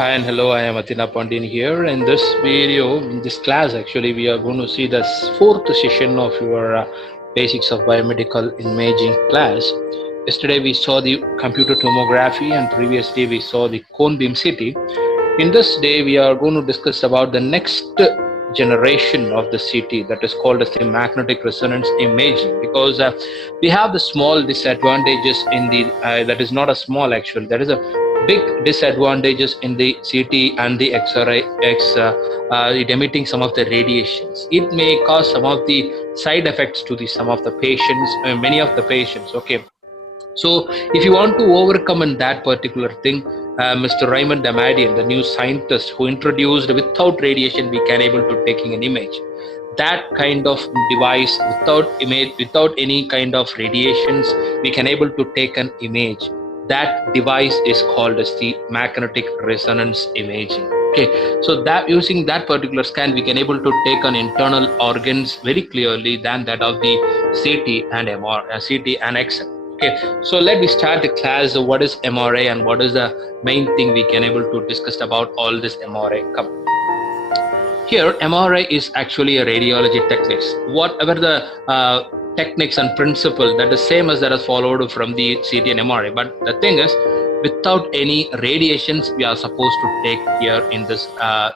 Hi and hello, I am Atina Pandin here. In this video, in this class, actually, we are going to see the fourth session of your Basics of Biomedical Imaging class. Yesterday, we saw the computer tomography, and previously, we saw the cone beam CT. In this day, we are going to discuss about the next generation of the CT, that is called as the magnetic resonance imaging, because we have the small disadvantages in the that is not a small, actually, that is a big disadvantages in the CT and the X-ray, it emitting some of the radiations. It may cause some of the side effects to the some of the patients, many of the patients. Okay, so if you want to overcome in that particular thing, Mr. Raymond Damadian, the new scientist who introduced without radiation, we can able to taking an image. That kind of device without image, without any kind of radiations, we can able to take an image. That device is called as the magnetic resonance imaging. Okay, so that using that particular scan, we can able to take on internal organs very clearly than that of the CT and CT and X-ray. Okay, so let me start the class. What is MRI and what is the main thing we can able to discuss about all this MRI? Come. Here, MRI is actually a radiology techniques. Whatever the techniques and principle, that is same as that is followed from the CT and MRI. But the thing is, without any radiations, we are supposed to take here in this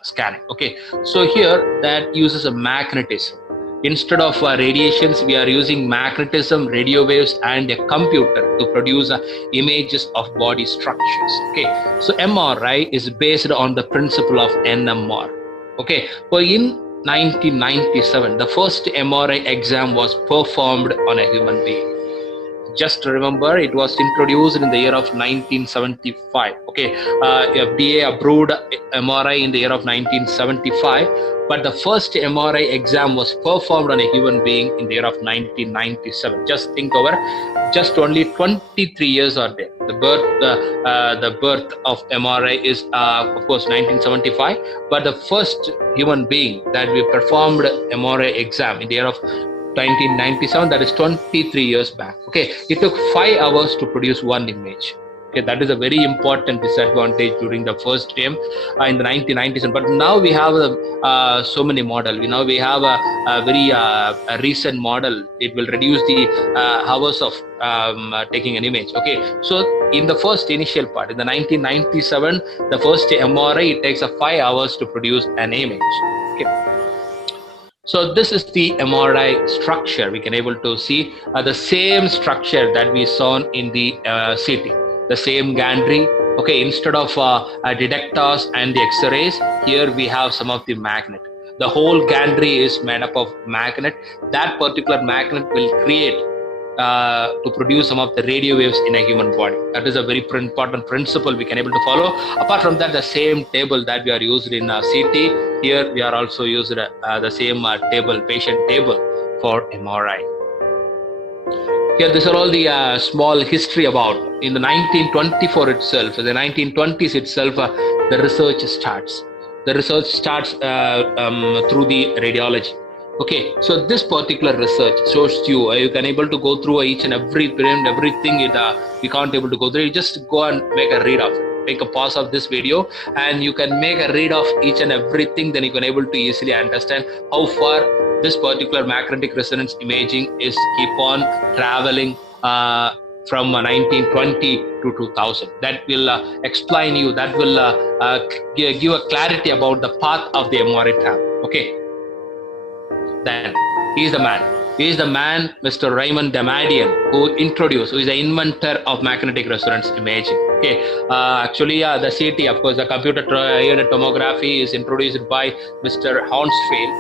scanning. Okay, so here that uses a magnetism. Instead of radiations, we are using magnetism, radio waves, and a computer to produce images of body structures. Okay, so MRI is based on the principle of NMR. Okay, so in 1997, the first MRI exam was performed on a human being. Just remember, it was introduced in the year of 1975. Okay, FDA approved MRI in the year of 1975, but the first MRI exam was performed on a human being in the year of 1997. Just think over, just only 23 years are there. The birth of MRI is of course 1975, but the first human being that we performed MRI exam in the year of 1997, that is 23 years back. Okay, it took 5 hours to produce one image. Okay, that is a very important disadvantage during the first time in the 1990s. But now we have so many models. Now we have a very recent model. It will reduce the hours of taking an image. Okay, so in the first initial part, in the 1997, the first MRI, it takes 5 hours to produce an image. Okay. So this is the MRI structure. We can able to see the same structure that we saw in the CT, the same gantry. Okay, instead of detectors and the X-rays, here we have some of the magnet. The whole gantry is made up of magnet. That particular magnet will create to produce some of the radio waves in a human body. That is a very important principle we can able to follow. Apart from that, the same table that we are used in CT, here we are also used the same table, patient table for MRI. Here, these are all the small history about. In the 1924 itself, the 1920s itself, the research starts. The research starts through the radiology. Okay, so this particular research shows you can able to go through each and every print, everything. We can't able to go through. You just go and make a read of it. Make a pause of this video, and you can make a read of each and everything. Then you can able to easily understand how far this particular magnetic resonance imaging is keep on traveling from 1920 to 2000. That will explain you. That will give a clarity about the path of the MRI trap. Okay. Then he is the man. He is the man, Mr. Raymond Damadian, who is the inventor of magnetic resonance imaging. Okay, actually, the CT, of course, the computer unit tomography is introduced by Mr. Hounsfield.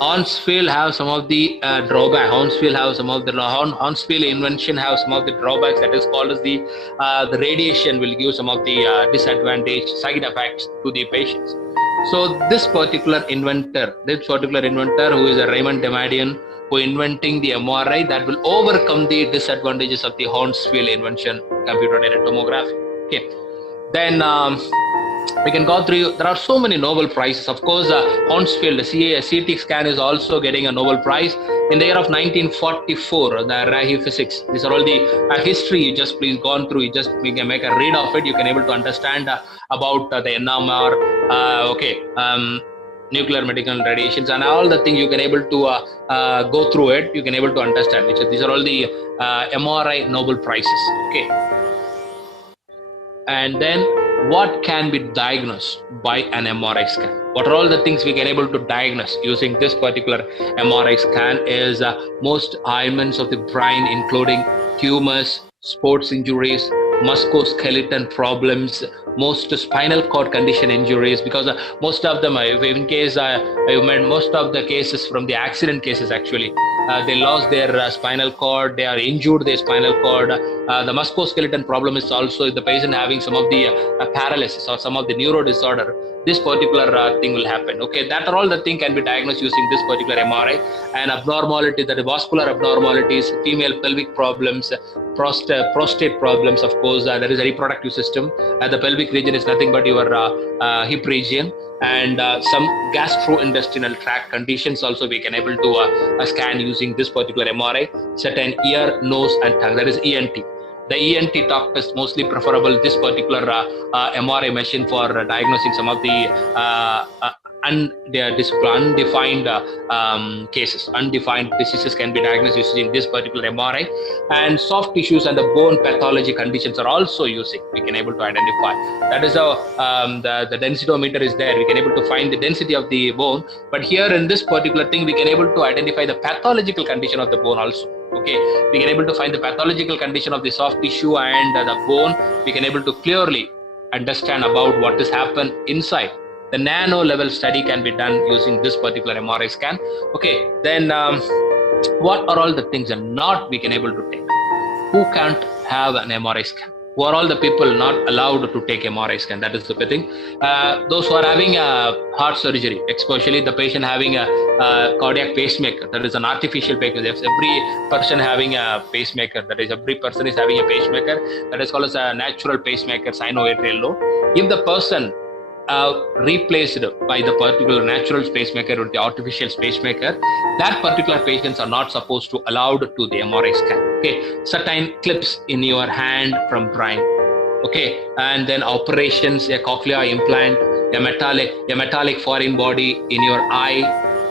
Hounsfield have some of the drawbacks. Hounsfield invention have some of the drawbacks. That is called as the radiation will give some of the disadvantage side effects to the patients. So this particular inventor who is a Raymond Damadian, who inventing the MRI, that will overcome the disadvantages of the Hounsfield invention, computer-aided tomography. Okay, then we can go through. There are so many Nobel prizes. Of course, Hounsfield, the CT scan is also getting a Nobel Prize in the year of 1944. The Rahi physics. These are all the history. You just please gone through. You just we can make a read of it. You can able to understand about the NMR. Nuclear medical radiations and all the things you can able to go through it. You can able to understand. These are all the MRI Nobel prizes. Okay. And then what can be diagnosed by an MRI scan? What are all the things we can able to diagnose using this particular MRI scan is most ailments of the brain, including tumors, sports injuries, musculoskeletal problems, most spinal cord condition injuries, because most of them, in case I met most of the cases from the accident cases actually, they lost their spinal cord, they are injured their spinal cord. The musculoskeletal problem is also the patient having some of the paralysis or some of the neuro disorder. This particular thing will happen. Okay, that are all the thing can be diagnosed using this particular MRI. And abnormality, that is vascular abnormalities, female pelvic problems, prostate problems. Of course, there is a reproductive system. The pelvic region is nothing but your hip region, and some gastrointestinal tract conditions also we can able to scan using this particular MRI. Certain ear, nose, and tongue. That is ENT. The ENT doctors mostly preferable this particular MRI machine for diagnosing some of the undefined cases. Undefined diseases can be diagnosed using this particular MRI. And soft tissues and the bone pathology conditions are also using. We can able to identify. That is how the densitometer is there. We can able to find the density of the bone. But here in this particular thing, we can able to identify the pathological condition of the bone also. Okay, we can able to find the pathological condition of the soft tissue and the bone. We can able to clearly understand about what has happened inside. The nano level study can be done using this particular MRI scan. Okay, then what are all the things are not we can able to take? Who can't have an MRI scan? Who are all the people not allowed to take MRI scan? That is the thing. Those who are having a heart surgery, especially the patient having a cardiac pacemaker, that is an artificial pacemaker. If every person having a pacemaker, that is every person is having a pacemaker, that is called as a natural pacemaker, sinoatrial low. If the person replaced by the particular natural pacemaker or the artificial pacemaker, that particular patients are not supposed to allowed to the MRI scan. Okay, certain clips in your hand from brain. Okay, and then operations, a cochlear implant, a metallic foreign body in your eye.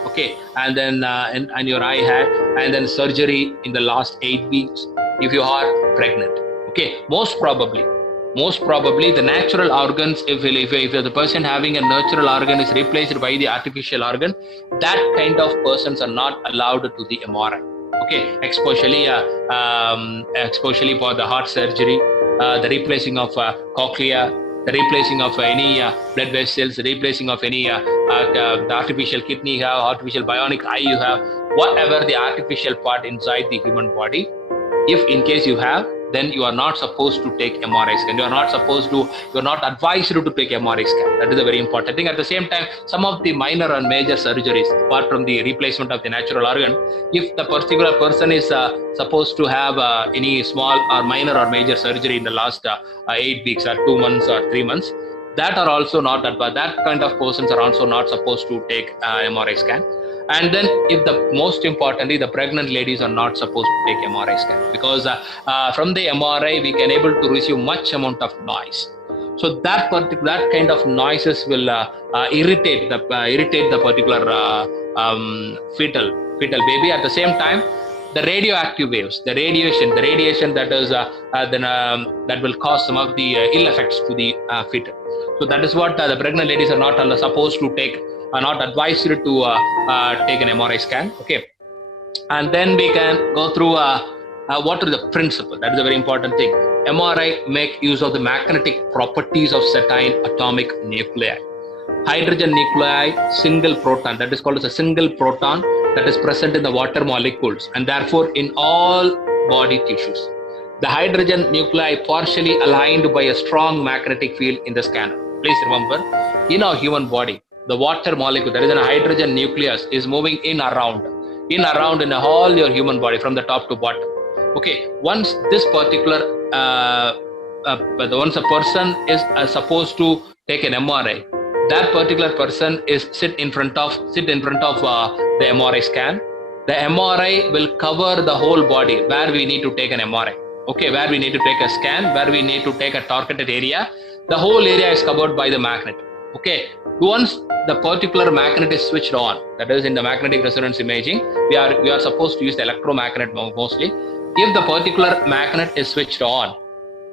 Okay, and then and your eye hat, and then surgery in the last 8 weeks if you are pregnant. Okay, most probably the natural organs, if the person having a natural organ is replaced by the artificial organ, that kind of persons are not allowed to the MRI. Okay, especially for the heart surgery, the replacing of cochlea, the replacing of any blood vessels, the replacing of any the artificial kidney you have, artificial bionic eye you have, whatever the artificial part inside the human body, if in case you have, then you are not supposed to take MRI scan. You are not advised to take MRI scan. That is a very important thing. At the same time, some of the minor and major surgeries, apart from the replacement of the natural organ, if the particular person is supposed to have any small or minor or major surgery in the last 8 weeks or 2 months or 3 months, that are also not advised. That kind of persons are also not supposed to take MRI scan. And then if the most importantly, the pregnant ladies are not supposed to take MRI scan, because from the MRI we can able to receive much amount of noise. So that kind of noises will irritate the particular fetal baby. At the same time, the radioactive waves, the radiation that is that will cause some of the ill effects to the fetal. So that is what the pregnant ladies are not supposed to take, are not advised to take an MRI scan. Okay, and then we can go through what are the principle. That is a very important thing. MRI make use of the magnetic properties of certain atomic nuclei. Hydrogen nuclei, single proton, that is called as a single proton, that is present in the water molecules and therefore in all body tissues. The hydrogen nuclei partially aligned by a strong magnetic field in the scanner. Please remember, in our human body, the water molecule, that is a hydrogen nucleus, is moving in around in all your human body from the top to bottom. Okay, once this particular once a person is supposed to take an MRI, that particular person is sit in front of the MRI scan. The MRI will cover the whole body where we need to take an MRI. Okay, where we need to take a scan, where we need to take a targeted area. The whole area is covered by the magnet. Okay, once the particular magnet is switched on, that is in the magnetic resonance imaging, we are supposed to use the electromagnet mostly. If the particular magnet is switched on,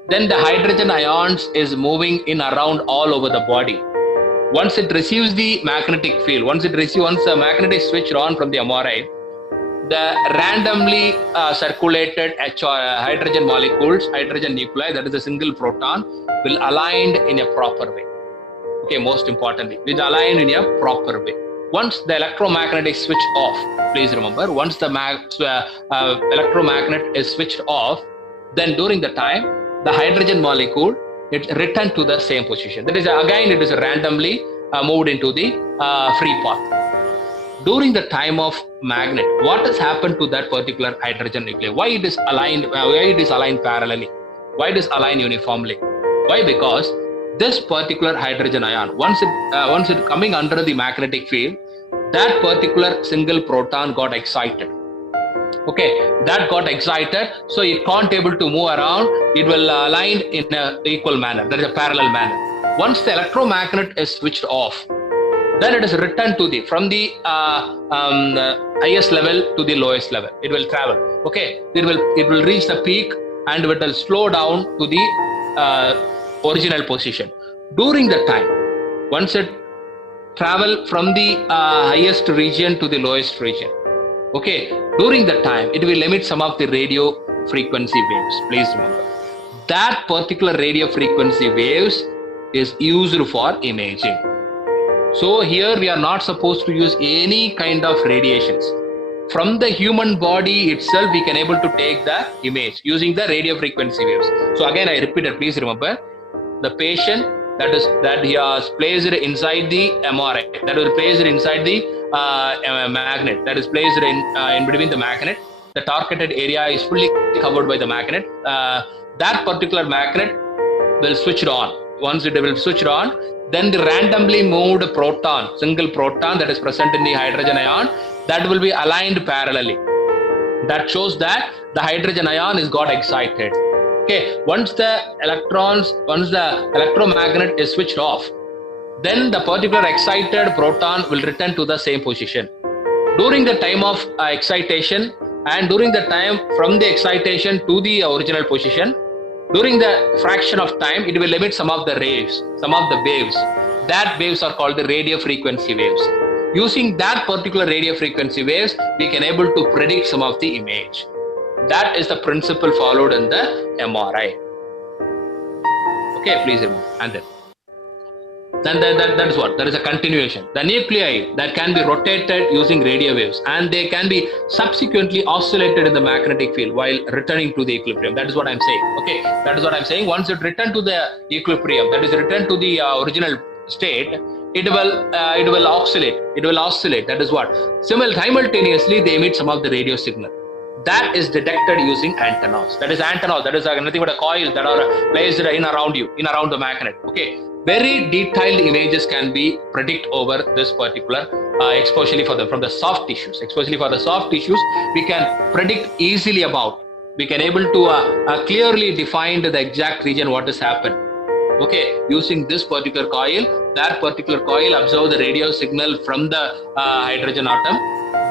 then the hydrogen ions is moving in around all over the body. Once it receives the magnetic field, once the magnet is switched on from the MRI, the randomly circulated hydrogen molecules, hydrogen nuclei, that is a single proton, will align in a proper way. Okay, most importantly, will align in a proper way. Once the electromagnet is switched off, please remember, once the electromagnet is switched off, then during the time, the hydrogen molecule, it returned to the same position. That is, again, it is randomly moved into the free path. During the time of magnet, what has happened to that particular hydrogen nuclei? Why it is aligned? Why it is aligned parallelly? Why it is aligned uniformly? Why? Because this particular hydrogen ion, once it coming under the magnetic field, that particular single proton got excited. Okay, that got excited, so it can't able to move around. It will align in an equal manner. That is a parallel manner. Once the electromagnet is switched off, then it is returned to from the highest level to the lowest level. It will travel. Okay, it will reach the peak and it will slow down to the original position. During the time, once it travel from the highest region to the lowest region, okay, during the time, it will emit some of the radio frequency waves. Please remember, that particular radio frequency waves is used for imaging. So here we are not supposed to use any kind of radiations. From the human body itself, we can able to take the image using the radio frequency waves. So again, I repeat it, please remember, the patient that he has placed inside the MRI, that is placed inside the magnet, that is placed in between the magnet. The targeted area is fully covered by the magnet. That particular magnet will switch it on. Once it will switch it on, then the randomly moved proton, single proton that is present in the hydrogen ion, that will be aligned parallelly. That shows that the hydrogen ion is got excited. Okay, once the electromagnet is switched off, then the particular excited proton will return to the same position. During the time of excitation and during the time from the excitation to the original position, during the fraction of time, it will emit some of the waves. That waves are called the radio frequency waves. Using that particular radio frequency waves, we can able to predict some of the image. That is the principle followed in the MRI. Okay, please remember. And then that is what? There is a continuation. The nuclei that can be rotated using radio waves, and they can be subsequently oscillated in the magnetic field while returning to the equilibrium. That is what I'm saying. Okay, that is what I'm saying. Once it return to the equilibrium, that is return to the original state, it will oscillate. It will oscillate. That is what. Simultaneously, they emit some of the radio signal. That is detected using antennas. That is antennas. That is nothing but a coil that are placed in around you, in around the magnet. Okay. Very detailed images can be predict over this particular, especially from the soft tissues. Especially for the soft tissues, we can predict easily about. We can able to clearly define the exact region what has happened. Okay, using this particular coil, that particular coil observe the radio signal from the hydrogen atom.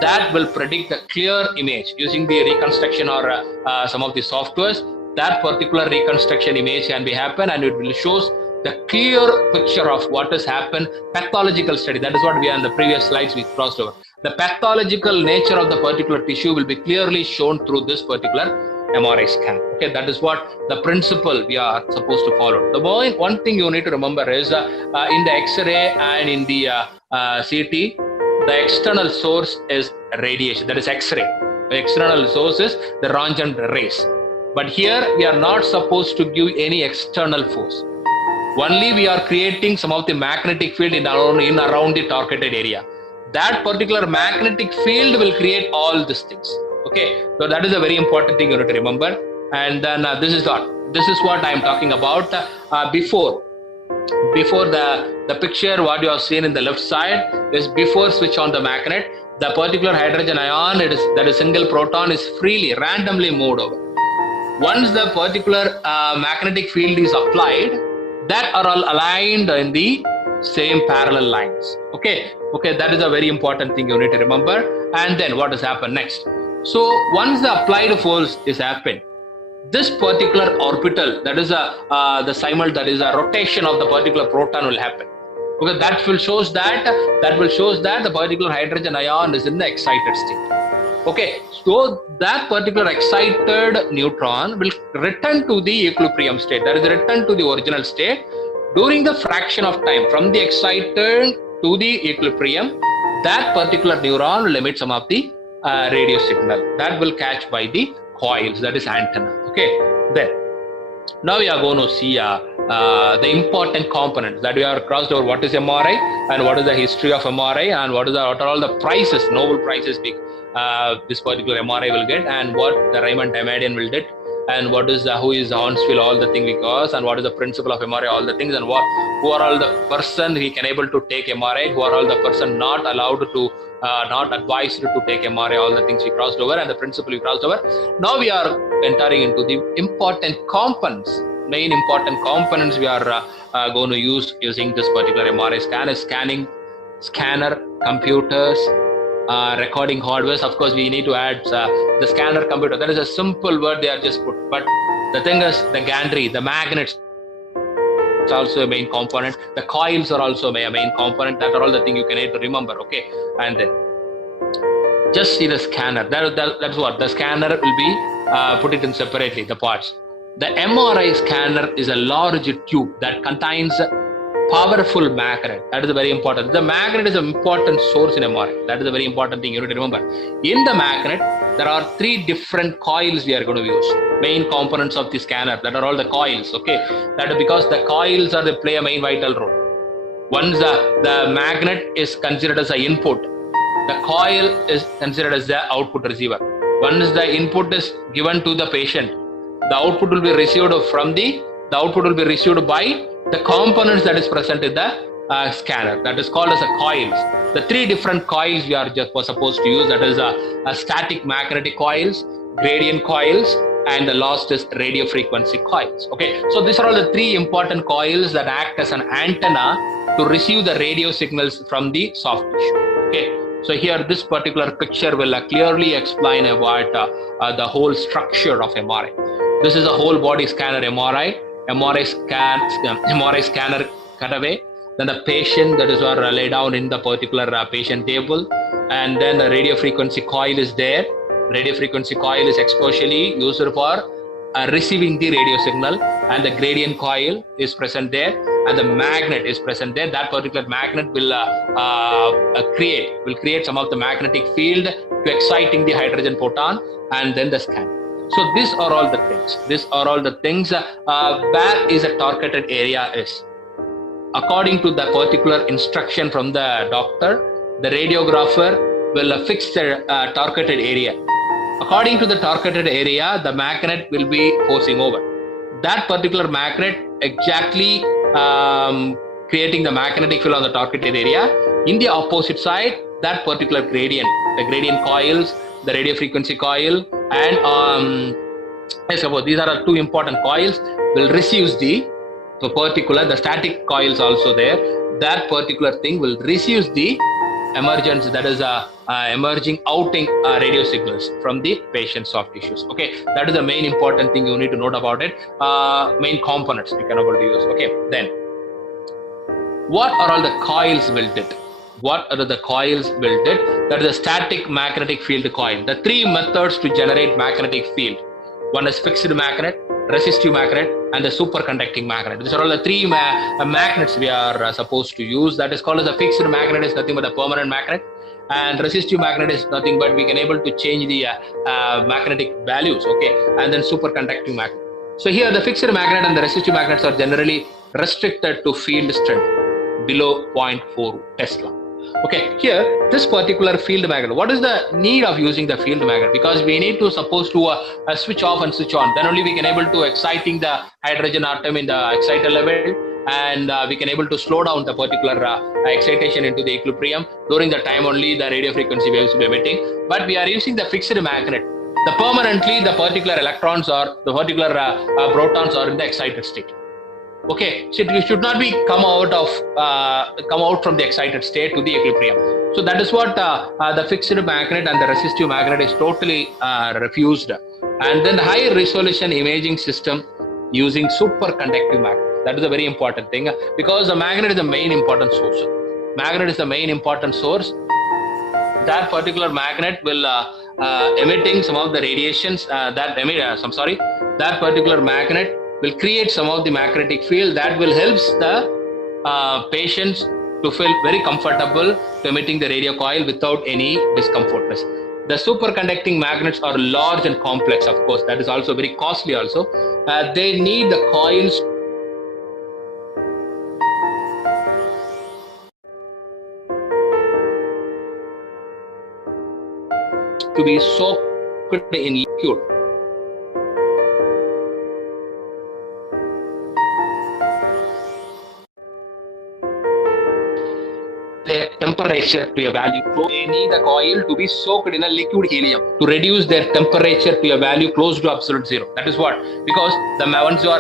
That will predict the clear image using the reconstruction or some of the softwares. That particular reconstruction image can be happen, and it will shows the clear picture of what has happened. Pathological study, that is what we are in the previous slides we crossed over. The pathological nature of the particular tissue will be clearly shown through this particular MRI scan. Okay, that is what the principle we are supposed to follow. The one thing you need to remember is in the X-ray and in the CT, the external source is radiation, that is X-ray. The external source is the Roentgen rays. But here we are not supposed to give any external force. Only we are creating some of the magnetic field in around the targeted area. That particular magnetic field will create all these things. Okay, so that is a very important thing you need to remember. And then this is what I am talking about before before the picture what you have seen in the left side is before switch on the magnet, the particular hydrogen ion that is single proton is freely randomly moved over. Once the particular magnetic field is applied, that are all aligned in the same parallel lines. Okay, that is a very important thing you need to remember. And then what has happened next? So once the applied force is happened, this particular orbital, that is that is a rotation of the particular proton will happen. Okay, that will shows that the particular hydrogen ion is in the excited state. Okay, so that particular excited neutron will return to the equilibrium state, that is return to the original state during the fraction of time from the excited to the equilibrium. That particular neuron will emit some of the radio signal that will catch by the coils, that is antenna. Okay, then now we are going to see the important components that we are crossed over. What is MRI and what is the history of MRI and what are all the prizes, Nobel prizes this particular MRI will get, and what the Raymond Damadian will get, and what is who is Hounsfield, all the thing because, and what is the principle of MRI, all the things, and who are all the person he can able to take MRI, who are all the person not allowed to not advised to take MRI, all the things we crossed over and the principle we crossed over. Now we are entering into the important components, main important components we are going to use using this particular MRI scanner, computers, recording hardware. Of course, we need to add the scanner computer. That is a simple word they are just put. But the thing is, the gantry, the magnets, it's also a main component. The coils are also a main component. That are all the things you can need to remember. Okay, and then just see the scanner. That's what the scanner will be. Put it in separately, the parts. The MRI scanner is a large tube that contains powerful magnet. That is very important. The magnet is an important source in MRI. That is a very important thing you need to remember. In the magnet, there are 3 different coils we are going to use. Main components of the scanner. That are all the coils. Okay, that is because the coils they play a main vital role. Once the magnet is considered as an input, the coil is considered as the output receiver. Once the input is given to the patient, the output will be received by the components that is present in the scanner. That is called as a coils. The 3 different coils we are just supposed to use, that is a static magnetic coils, gradient coils, and the last is radio frequency coils. Okay, so these are all the 3 important coils that act as an antenna to receive the radio signals from the soft tissue. Okay, so here this particular picture will clearly explain about the whole structure of MRI. This is a whole body scanner MRI scanner cutaway. Then the patient that is laid down in the particular patient table, and then the radio frequency coil is there. Radio frequency coil is especially used for receiving the radio signal, and the gradient coil is present there, and the magnet is present there. That particular magnet will create some of the magnetic field to exciting the hydrogen photon, and then the scan. So these are all the things. Where is a targeted area is. According to the particular instruction from the doctor, the radiographer will fix the targeted area. According to the targeted area, the magnet will be forcing over. That particular magnet exactly creating the magnetic field on the targeted area. In the opposite side, that particular gradient, the gradient coils, the radio frequency coil, and I suppose these are 2 important coils will receive the static coils also there. That particular thing will receive the emergence, that is emerging outing radio signals from the patient's soft tissues. Okay, that is the main important thing you need to note about it. Main components we can able to use. Okay, then what are all the coils will did? That is a static magnetic field coil. The 3 methods to generate magnetic field. One is fixed magnet, resistive magnet, and the superconducting magnet. These are all the 3 magnets we are supposed to use. That is called as a fixed magnet is nothing but a permanent magnet, and resistive magnet is nothing but we can able to change the magnetic values. Okay, and then superconducting magnet. So here the fixed magnet and the resistive magnets are generally restricted to field strength below 0.4 Tesla. Okay, here this particular field magnet, what is the need of using the field magnet? Because we need to suppose to switch off and switch on, then only we can able to exciting the hydrogen atom in the excited level, and we can able to slow down the particular excitation into the equilibrium. During the time only the radio frequency waves will be emitting, but we are using the fixed magnet. The permanently the particular electrons or the particular protons are in the excited state. Okay, so it should not be come out from the excited state to the equilibrium. So that is what the fixed magnet and the resistive magnet is totally refused. And then the high resolution imaging system using superconductive magnet. That is a very important thing, because the magnet is the main important source. Magnet is the main important source. That particular magnet will emitting some of the radiations that particular magnet will create some of the magnetic field that will helps the patients to feel very comfortable to emitting the radio coil without any discomfortness. The superconducting magnets are large and complex, of course. That is also very costly also. They need the coils to be soaked in liquid. Their temperature to a value. They need the coil to be soaked in a liquid helium to reduce their temperature to a value close to absolute zero. That is what, because once your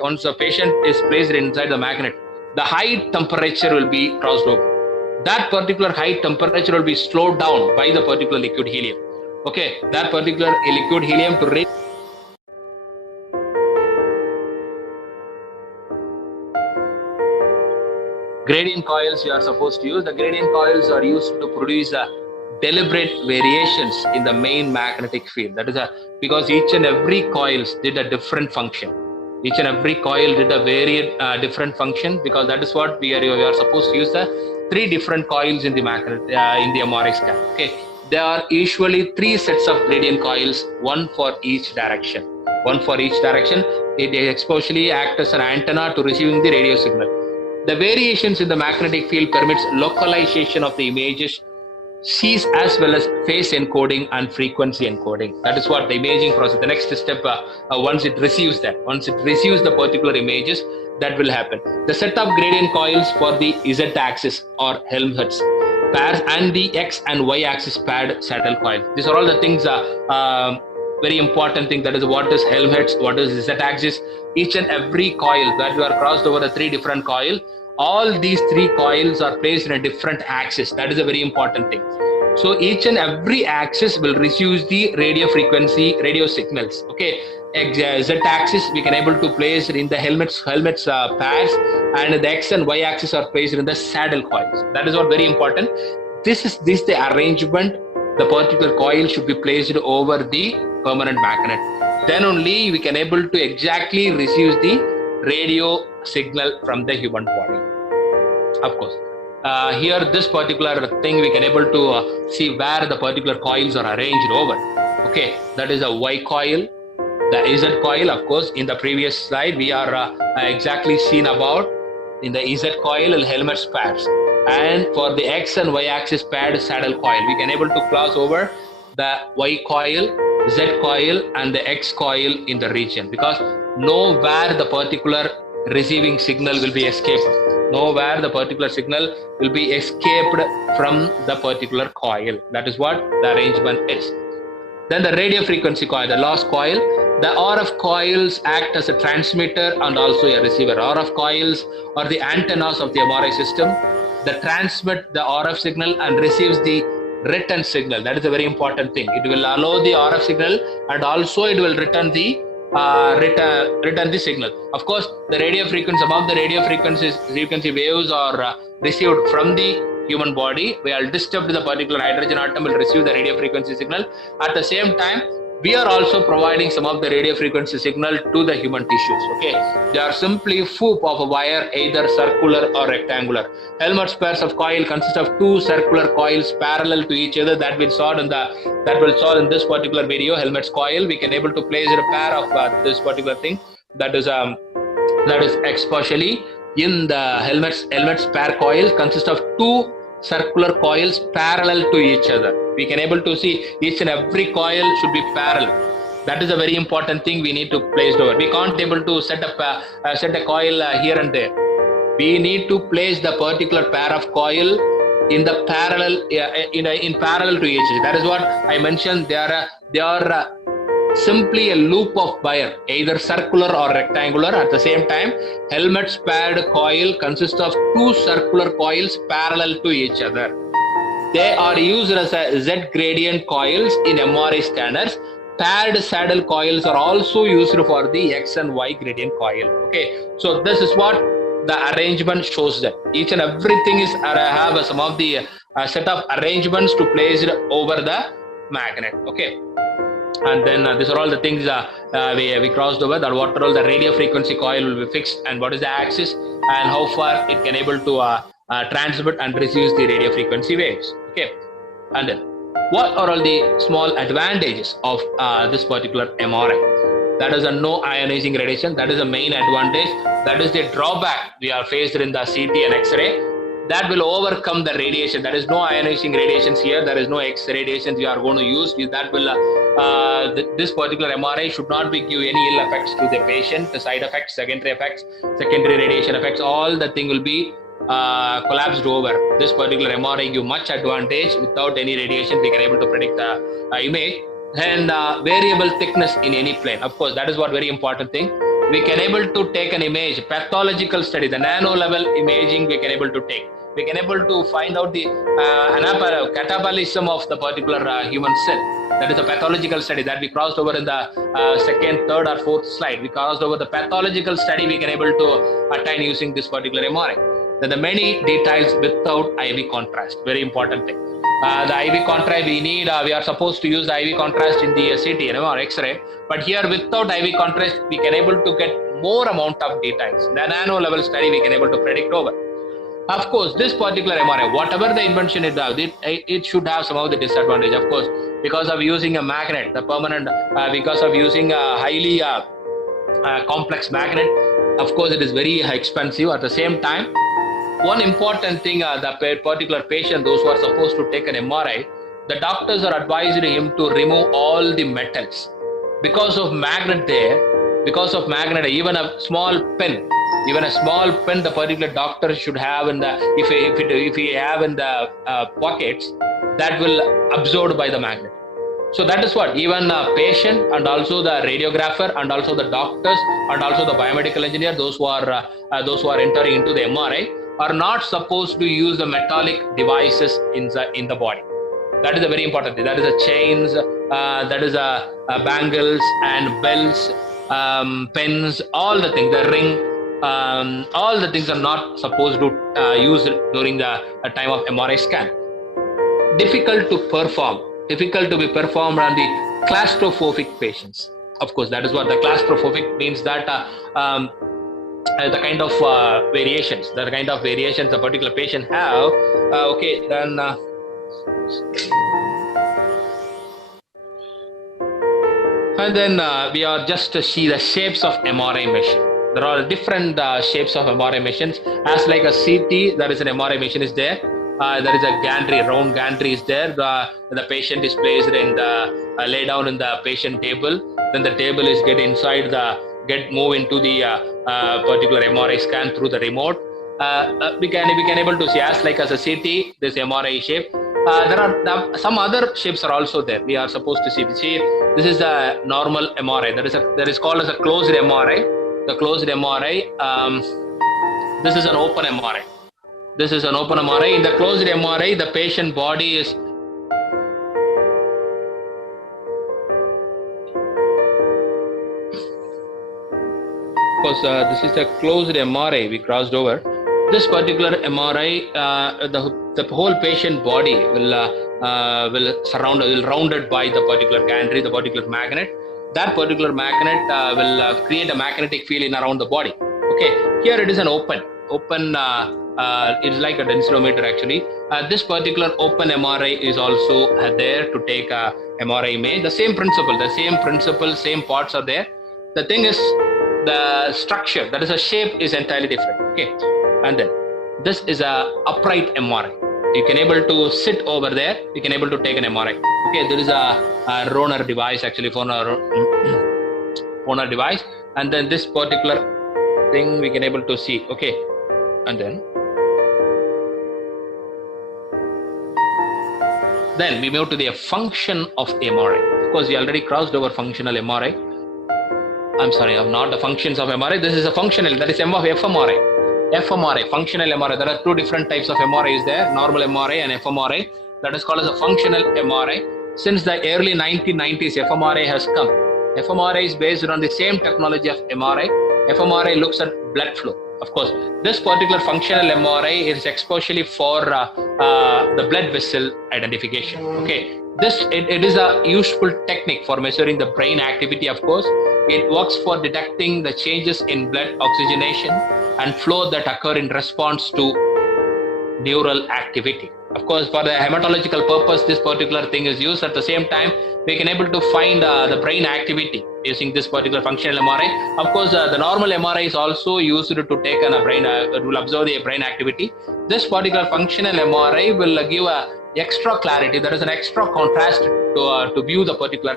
once a patient is placed inside the magnet, the high temperature will be crossed over. That particular high temperature will be slowed down by the particular liquid helium. Okay, that particular liquid helium to reach gradient coils you are supposed to use. The gradient coils are used to produce deliberate variations in the main magnetic field. That is because each and every coils did a different function. Each and every coil did a different function, because that is what we are supposed to use the 3 different coils in the magnet in the MRI scan. Okay, there are usually 3 sets of gradient coils, one for each direction. It especially acts as an antenna to receiving the radio signal. The variations in the magnetic field permits localization of the images, sees as well as phase encoding and frequency encoding. That is what the imaging process. The next step, once it receives the particular images, that will happen. The set of gradient coils for the Z-axis or Helmholtz pairs and the X and Y-axis paired saddle coil. These are all the things. Very important thing, that is what is Helmholtz, what is Z-axis. Each and every coil that you are crossed over the 3 different coil, all these 3 coils are placed in a different axis. That is a very important thing. So each and every axis will receive the radio frequency, radio signals. Okay, Z-axis we can able to place it in the Helmholtz pairs, and the X and Y axis are placed in the saddle coils. That is what very important. This is the arrangement. The particular coil should be placed over the permanent magnet. Then only we can able to exactly receive the radio signal from the human body. Of course, here this particular thing we can able to see where the particular coils are arranged over. Okay, that is a Y coil, the Z coil. Of course, in the previous slide we are exactly seen about in the Z coil and Helmholtz pairs, and for the X and Y axis paired saddle coil we can able to cross over the Y coil, Z coil and the X coil in the region, because know where the particular receiving signal will be escaped. Know where the particular signal will be escaped from the particular coil. That is what the arrangement is. Then the radio frequency coil, the last coil. The RF coils act as a transmitter and also a receiver. RF coils are the antennas of the MRI system that transmit the RF signal and receives the written signal. That is a very important thing. It will allow the RF signal and also it will return the return the signal. Of course, the radio frequency, some of the radio frequency waves are received from the human body. We are disturbed the particular hydrogen atom will receive the radio frequency signal. At the same time, we are also providing some of the radio frequency signal to the human tissues. Okay, they are simply FOOP of a wire, either circular or rectangular. Helmholtz pairs of coil consist of 2 circular coils parallel to each other. That will saw in this particular video. Helmholtz coil, we can able to place a pair of this particular thing. That is especially in the Helmholtz pair coil consist of 2 circular coils parallel to each other. We can able to see each and every coil should be parallel. That is a very important thing we need to place over. We can't able to set up set a coil here and there. We need to place the particular pair of coil in the parallel in parallel to each other. That is what I mentioned. They are simply a loop of wire, either circular or rectangular. At the same time, helmet's paired coil consists of two circular coils parallel to each other. They are used as a Z gradient coils in MRI scanners. Paired saddle coils are also used for the X and Y gradient coil. Okay, so this is what the arrangement shows that each and everything is have some of the set of arrangements to place it over the magnet. Okay, and then these are all the things we crossed over. That what all the radio frequency coil will be fixed, and what is the axis, and how far it can able to transmit and receive the radio frequency waves. Okay, and then what are all the small advantages of this particular MRI? That is a no ionizing radiation. That is the main advantage. That is the drawback we are faced in the CT and X-ray. That will overcome the radiation. There is no ionizing radiations here. There is no X radiations we are going to use. That will this particular MRI should not be give any ill effects to the patient. The side effects, secondary radiation effects, all the thing will be collapsed over. This particular MRI give much advantage. Without any radiation, we can able to predict the image, and variable thickness in any plane. Of course, that is what very important thing. We can able to take an image, pathological study, the nano level imaging we can able to take. We can able to find out the catabolism of the particular human cell. That is a pathological study that we crossed over in the second, third or fourth slide. We crossed over the pathological study we can able to attain using this particular MRI. Then the many details without IV contrast, very important thing. The IV contrast we need, we are supposed to use the IV contrast in the CT or X-ray, but here without IV contrast we can able to get more amount of details. The nano level study we can able to predict over. Of course, this particular MRI, whatever the invention it does, it should have some of the disadvantage. Of course, because of using a magnet, the permanent, because of using a highly complex magnet, of course it is very expensive. At the same time, one important thing, the particular patient, those who are supposed to take an MRI, the doctors are advising him to remove all the metals. Because of magnet there, because of magnet, even a small pen, the particular doctor should have in the, if he have in the pockets, that will absorbed by the magnet. So that is what even a patient and also the radiographer and also the doctors and also the biomedical engineer, those who are entering into the MRI, are not supposed to use the metallic devices in the body. That is a very important thing. That is a chains, that is a bangles and belts, pens, all the things, the ring, all the things are not supposed to use during the time of MRI scan. Difficult to be performed on the claustrophobic patients. Of course, that is what the claustrophobic means, that the kind of variations the particular patient have. Okay, then and then we are just to see the shapes of MRI machine. There are different shapes of MRI machines. As like a CT, there is an MRI machine is there. There is a gantry, round gantry is there. The patient is placed in the lay down in the patient table. Then the table is move into the particular MRI scan through the remote. We can able to see as a CT, this MRI shape. There are some other shapes are also there. We are supposed to see. This is the normal MRI. That is called as a closed MRI. The closed MRI. This is an open MRI. This is an open MRI. In the closed MRI, the patient body is this is the closed MRI we crossed over. This particular MRI, the whole patient body will rounded by the particular gantry, the particular magnet. That particular magnet will create a magnetic field in around the body. Okay, here it is an open. It's like a densitometer actually. This particular open MRI is also there to take a MRI image. The same principle, same parts are there. The thing is, the structure, that is a shape, is entirely different. Okay, and then this is a upright MRI. You can able to sit over there. You can able to take an MRI. Okay, there is a Roner device, actually Roner device, and then this particular thing we can able to see. Okay, and then we move to the function of MRI. Of course, we already crossed over functional MRI. I'm sorry, I'm not the functions of MRI. This is a functional, that is M of fMRI. fMRI, functional MRI. There are two different types of MRI is there, normal MRI and fMRI. That is called as a functional MRI. Since the early 1990s, fMRI has come. fMRI is based on the same technology of MRI. fMRI looks at blood flow. Of course, this particular functional MRI is especially for the blood vessel identification. Okay, it is a useful technique for measuring the brain activity. Of course, it works for detecting the changes in blood oxygenation and flow that occur in response to neural activity. Of course, for the hematological purpose, this particular thing is used. At the same time, we can able to find the brain activity using this particular functional MRI. Of course, the normal MRI is also used to take a brain, will observe the brain activity. This particular functional MRI will give a extra clarity. There is an extra contrast to view the particular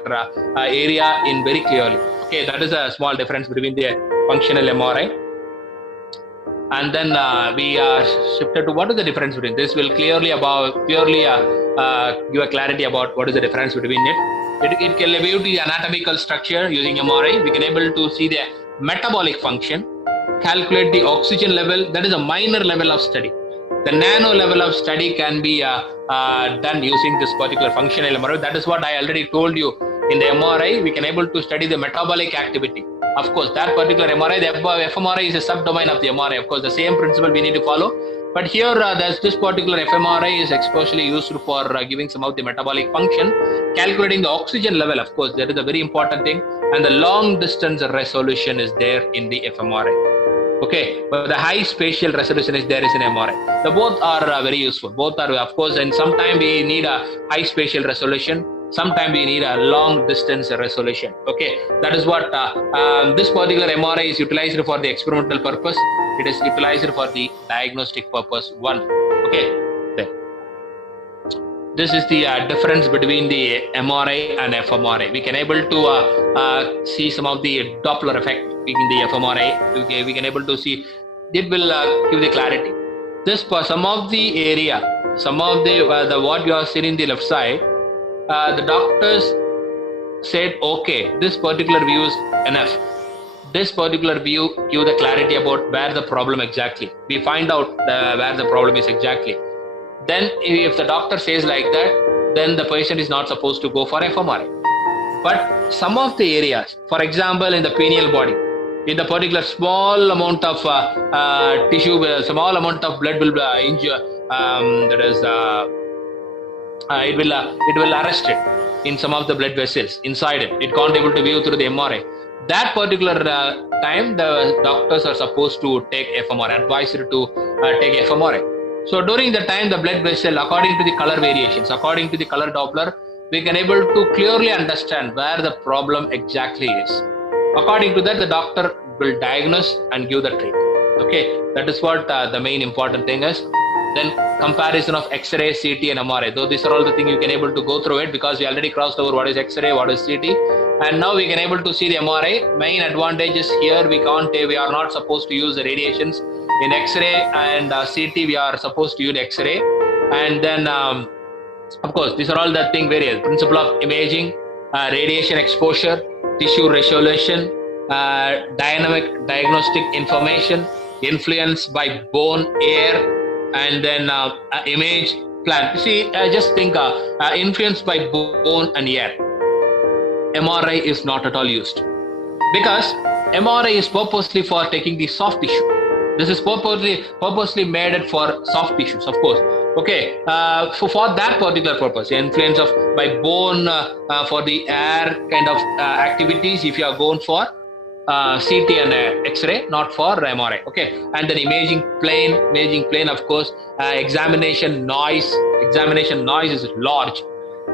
area in very clearly. Okay, that is a small difference between the functional MRI. And then we shifted to what is the difference between this. Will clearly give a clarity about what is the difference between it. It can review the anatomical structure using MRI. We can able to see the metabolic function, calculate the oxygen level. That is a minor level of study. The nano level of study can be done using this particular functional MRI. That is what I already told you. In the MRI, we can able to study the metabolic activity. Of course, that particular MRI, the fMRI is a subdomain of the MRI. Of course, the same principle we need to follow. But here, this particular fMRI is especially used for giving some of the metabolic function, calculating the oxygen level. Of course, that is a very important thing. And the long distance resolution is there in the fMRI. Okay, but the high spatial resolution is there in MRI. The both are very useful. Both are, of course, and sometimes we need a high spatial resolution. Sometimes we need a long distance resolution. Okay, that is what this particular MRI is utilized for the experimental purpose. It is utilized for the diagnostic purpose one. Okay, then this is the difference between the MRI and fMRI. We can able to see some of the Doppler effect in the fMRI. Okay, we can able to see it will give the clarity. This for some of the area, some of the what you are seeing in the left side. The doctors said, okay, this particular view is enough. This particular view give the clarity about where the problem exactly. We find out where the problem is exactly. Then if the doctor says like that, then the patient is not supposed to go for fMRI. But some of the areas, for example, in the pineal body, in the particular small amount of tissue, small amount of blood will injure, that is, it will arrest it in some of the blood vessels inside it. It can't able to view through the MRI. That particular time, the doctors are supposed to take fMRI, advised to take fMRI. So during the time, the blood vessel, according to the color variations, according to the color Doppler, we can able to clearly understand where the problem exactly is. According to that, the doctor will diagnose and give the treatment. Okay, that is what the main important thing is. Then comparison of X-ray, CT and MRI. Though these are all the things you can able to go through it because we already crossed over what is X-ray, what is CT. And now we can able to see the MRI. Main advantages here, we are not supposed to use the radiations. In X-ray and CT, we are supposed to use X-ray. And then, of course, these are all the thing various. Principle of imaging, radiation exposure, tissue resolution, dynamic diagnostic information, influence by bone, air, and then image plan. See, just think influence by bone and air. MRI is not at all used because MRI is purposely for taking the soft tissue. This is purposely made it for soft tissues, of course. Okay, for that particular purpose, influence of by bone for the air kind of activities. If you are going for CT and X-ray, not for MRI. Okay, and then imaging plane, of course. Examination noise is large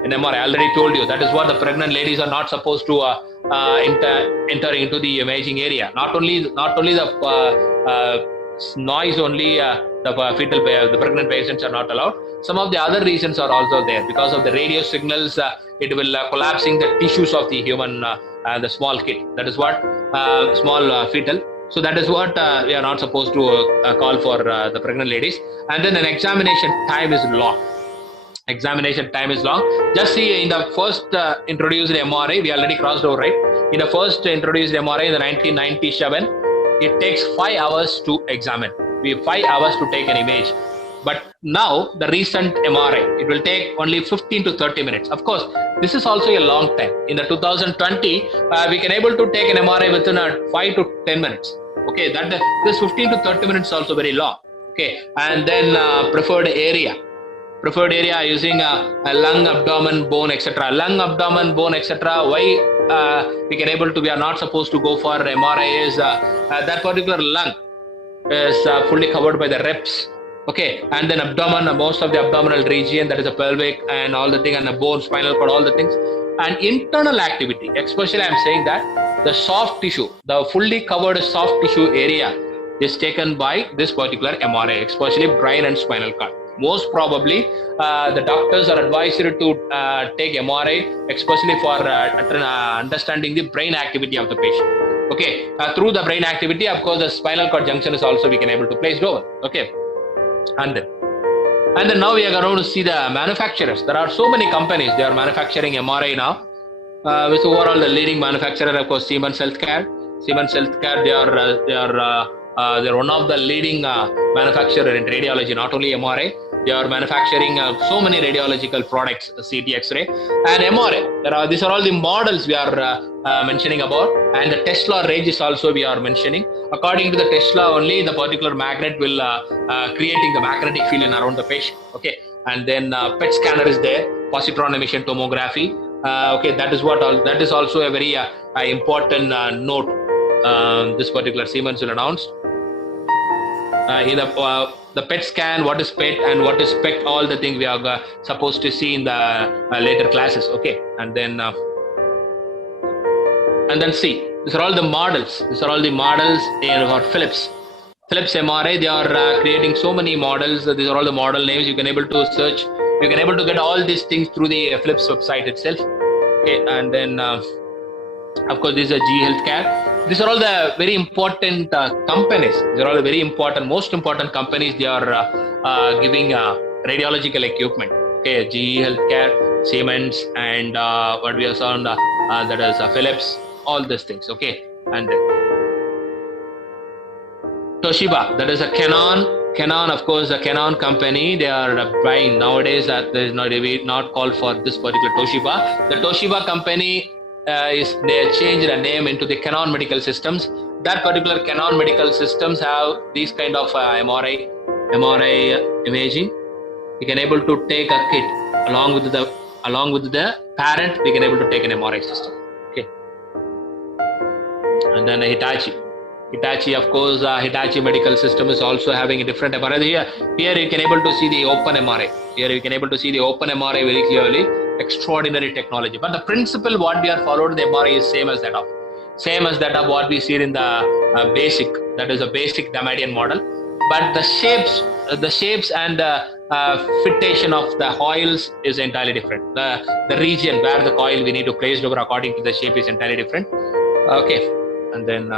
in MRI. I already told you that is what the pregnant ladies are not supposed to enter into the imaging area. Not only the noise only the pregnant patients are not allowed. some of the other reasons are also there. Because of the radio signals, it will collapsing the tissues of the human, the small kid. That is what small fetal. So that is what we are not supposed to call for the pregnant ladies. And then an examination time is long. Examination time is long. Just see in the first introduced MRI, we already crossed over, right? In the first introduced MRI in the 1997, it takes 5 hours to examine. We have 5 hours to take an image. But now the recent MRI, it will take only 15 to 30 minutes. Of course, this is also a long time. In the 2020, we can able to take an MRI within 5 to 10 minutes. Okay, this 15 to 30 minutes is also very long. Okay, and then preferred area using a lung, abdomen, bone, etc. Lung, abdomen, bone, etc. Why we are not supposed to go for MRI is that particular lung is fully covered by the reps. Okay, and then abdomen, most of the abdominal region, that is a pelvic and all the thing, and the bone, spinal cord, all the things. And internal activity, especially I'm saying that the soft tissue, the fully covered soft tissue area is taken by this particular MRI, especially brain and spinal cord. Most probably, the doctors are advised to take MRI, especially for understanding the brain activity of the patient. Okay, through the brain activity, of course, the spinal cord junction is also we can able to place over. Okay, and then now we are going to see the manufacturers. There are so many companies, they are manufacturing MRI now. With overall the leading manufacturer, of course, Siemens Healthcare. Siemens Healthcare, they're one of the leading manufacturer in radiology, not only MRI. They are manufacturing so many radiological products, CT, X-ray, and MRI. These are all the models we are mentioning about, and the Tesla range is also we are mentioning. According to the Tesla, only the particular magnet will creating the magnetic field in around the patient. Okay, and then PET scanner is there, positron emission tomography. Okay, that is also a very important note. This particular Siemens will announce. In the PET scan, what is PET and what is SPECT, all the things we are supposed to see in the later classes. Okay, and then see, these are all the models. These are all the models for Philips MRI. They are creating so many models. These are all the model names. You can able to search. You can able to get all these things through the Philips website itself. Okay, and then of course, this is a GE Healthcare. These are all the very important companies. These are all the very important, most important companies. They are giving radiological equipment. Okay, GE Healthcare, Siemens, and what we have found that is Philips. All these things. Okay, and then Toshiba, that is a Canon, of course, the Canon company, they are buying nowadays. That there is not called for this particular Toshiba. The Toshiba company they changed the name into the Canon Medical Systems. That particular Canon Medical Systems have these kind of MRI imaging. You can able to take a kit along with the parent. We can able to take an MRI system. Okay, and then Hitachi, of course, Hitachi Medical System is also having a different MRI. Here you can able to see the open MRI. Here you can able to see the open MRI very clearly. Extraordinary technology. But the principle what we are followed in the MRI is same as that of what we see in the basic. That is a basic Damadian model. But the shapes and the fittation of the coils is entirely different. The region where the coil we need to place over according to the shape is entirely different. Okay, and then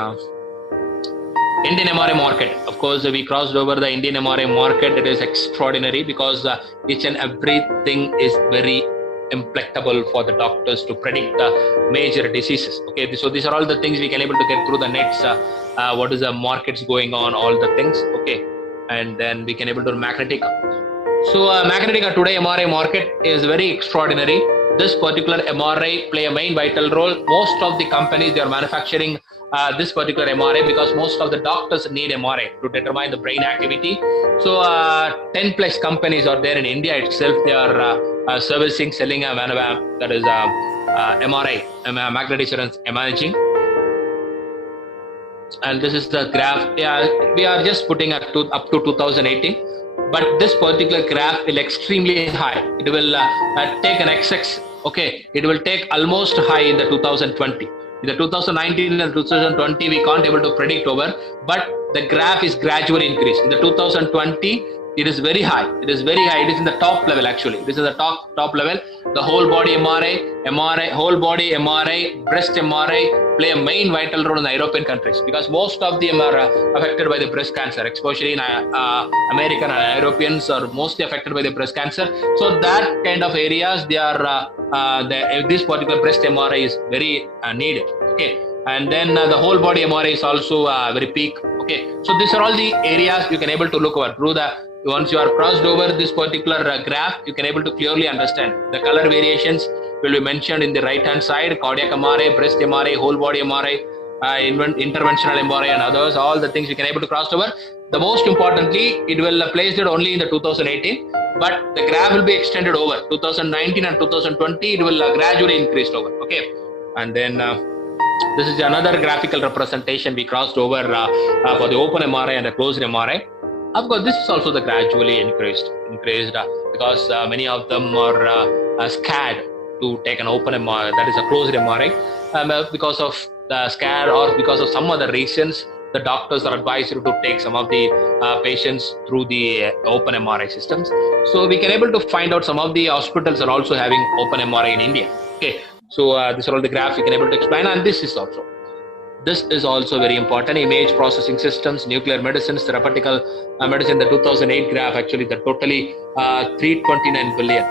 Indian MRI market. Of course, we crossed over the Indian MRI market. It is extraordinary because each and everything is very impeccable for the doctors to predict the major diseases. Okay, so these are all the things we can able to get through the nets. What is the markets going on, all the things. Okay, and then we can able to Magnetica. So Magnetica today MRI market is very extraordinary. This particular MRI play a main vital role. Most of the companies, they are manufacturing this particular MRI because most of the doctors need MRI to determine the brain activity. So 10 plus companies are there in India itself. They are selling a that is MRI, magnetic resonance imaging. And this is the graph. Yeah, we are just putting up to 2018. But this particular graph is extremely high. It will take an XX. Okay, it will take almost high in the 2020. In the 2019 and 2020, we can't able to predict over, but the graph is gradually increased. In the 2020, It is very high. It is very high. It is in the top level actually. This is the top level. The whole body MRI, whole body MRI, breast MRI play a main vital role in the European countries because most of them are affected by the breast cancer, especially in American and Europeans are mostly affected by the breast cancer. So that kind of areas they are this particular breast MRI is very needed. Okay, and then the whole body MRI is also very peak. Okay, so these are all the areas you can able to look over through the. Once you are crossed over this particular graph, you can able to clearly understand the color variations will be mentioned in the right hand side: cardiac MRI, breast MRI, whole body MRI, interventional MRI, and others. All the things you can able to cross over. The most importantly, it will placed it only in the 2018, but the graph will be extended over 2019 and 2020. It will gradually increase over. Okay, and then. This is another graphical representation we crossed over for the open MRI and the closed MRI. Of course, this is also the gradually increased because many of them are scared to take an open MRI, that is a closed MRI, because of the scare or because of some other reasons. The doctors are advised to take some of the patients through the open MRI systems. So we can able to find out some of the hospitals are also having open MRI in India. Okay. So these are all the graphs you can able to explain, and this is also very important. Image processing systems, nuclear medicines, therapeutical medicine. The 2008 graph actually the totally 329 billion.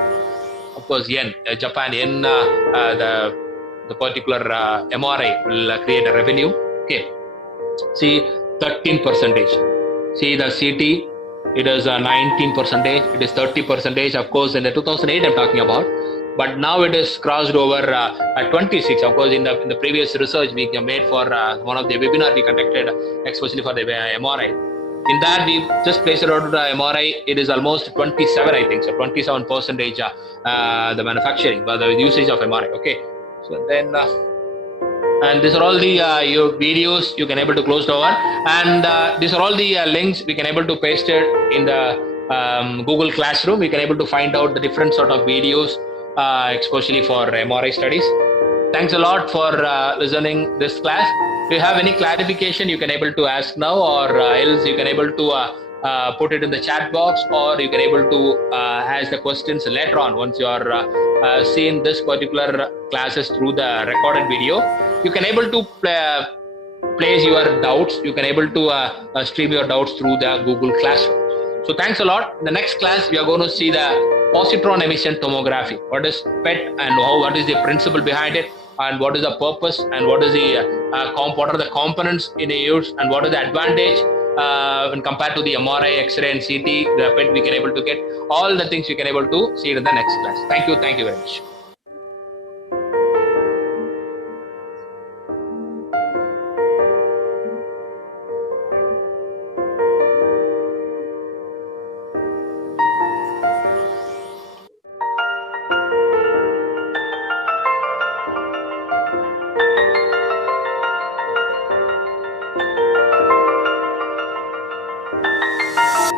Of course, yen, Japan yen, the particular MRI will create a revenue. Okay, see 13%. See the CT, it is 19%. It is 30%. Of course, in the 2008 I'm talking about. But now it is crossed over at 26. Of course, in the previous research we made for one of the webinar we conducted, especially for the MRI. In that we just placed it out to the MRI. It is almost 27, I think, so 27% the manufacturing, but the usage of MRI. Okay, so then and these are all the your videos you can able to close over, and these are all the links we can able to paste it in the Google Classroom. We can able to find out the different sort of videos. Especially for MRI studies. Thanks a lot for listening this class. If you have any clarification, you can able to ask now, or else you can able to put it in the chat box, or you can able to ask the questions later on once you are seeing this particular classes through the recorded video. You can able to place your doubts. You can able to stream your doubts through the Google Classroom. So thanks a lot. In the next class, we are going to see the positron emission tomography. What is PET and what is the principle behind it, and what is the purpose, and what is the what are the components in the use, and what is the advantage when compared to the MRI, X-ray, and CT. The PET we can able to get all the things you can able to see in the next class. Thank you very much.